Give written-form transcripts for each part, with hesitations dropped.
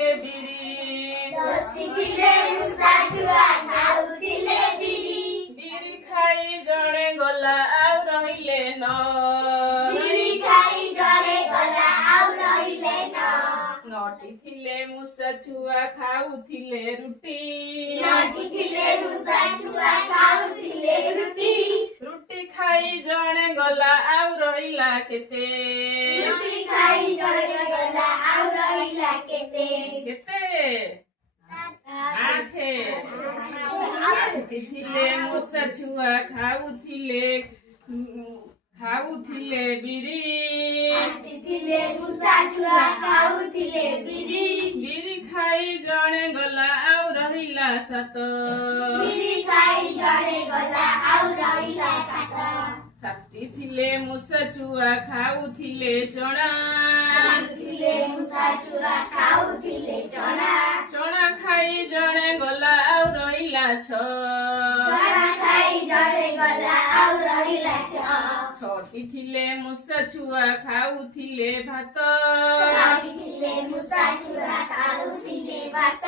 बिरी दस्ती थिले मुसा छुआ खाउथिले बिरी बिरी खाई जणे गला आउ रहिले न बिरी खाई जणे गला आउ रहिले न नटी थिले मुसा छुआ खाउथिले रुटी नटी थिले मुसा छुआ खाउथिले रुटी रुटी खाई जणे गला आउ रहिला केते रुटी खाई जणे गला आउ रहिला केते आठे थिले मुसा छुआ खाउथिले बिरी थिले मुसा छुआ खाउथिले बिरी बिरी खाई जणे गला आउ रहिला सात बिरी खाई जणे गला आउ रहिला सात साथी थिले मुसा छुआ खाउथिले चणा थिले मुसा छुआ खाउथिले चणा चणा खाई जणे गला आउ रहिला छ चणा खाई जणे गला आउ रहिला छ छोटी थिले मुसा छुआ खाउथिले भात छोटी थिले मुसा छुआ खाउथिले भात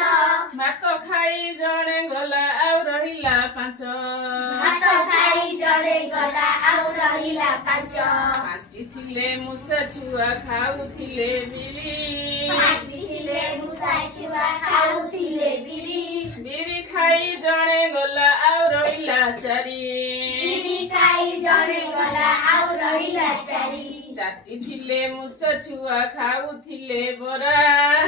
भात खाई जणे गला आउ रहिला पाँच भात खाई जणे गला आउ रहिला पाँच पाँचटी थिले मुसा छुआ खाउथिले बिरी पाँचटी थिले मुसा छुआ खाउथिले बिरी बिरी खाई जणे गला आउ रहिला चारि बिरी खाई जणे गला आउ रहिला चारि चारटी थिले मुसा छुआ खाउथिले बरा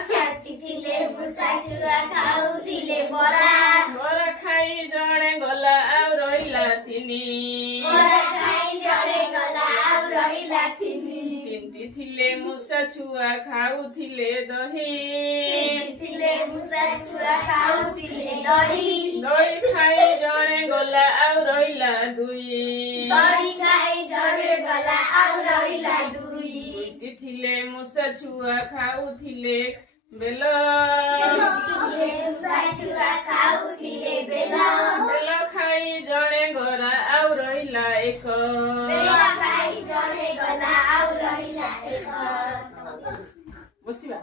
चारटी थिले मुसा छुआ खाउथिले बरा बरा खाई जणे गला आउ रहिला तिनी बरा खाई जणे गला आउ रहिला तिनी तीनटी थिले मुसा छुआ खाउथिले दही थिले मुसा छुआ खाउथिले दही दही खाई जणे गला आउ रहिला दुई दही खाई जणे गला आउ रहिला दुई दुईटी थिले मुसा छुआ खाउथिले बेल थिले मुसा छुआ खाउथिले बेल बेल खाई जणे गरा आउ रहिला एक बेल खाई जणे गला आउ रहिला एक बसिबा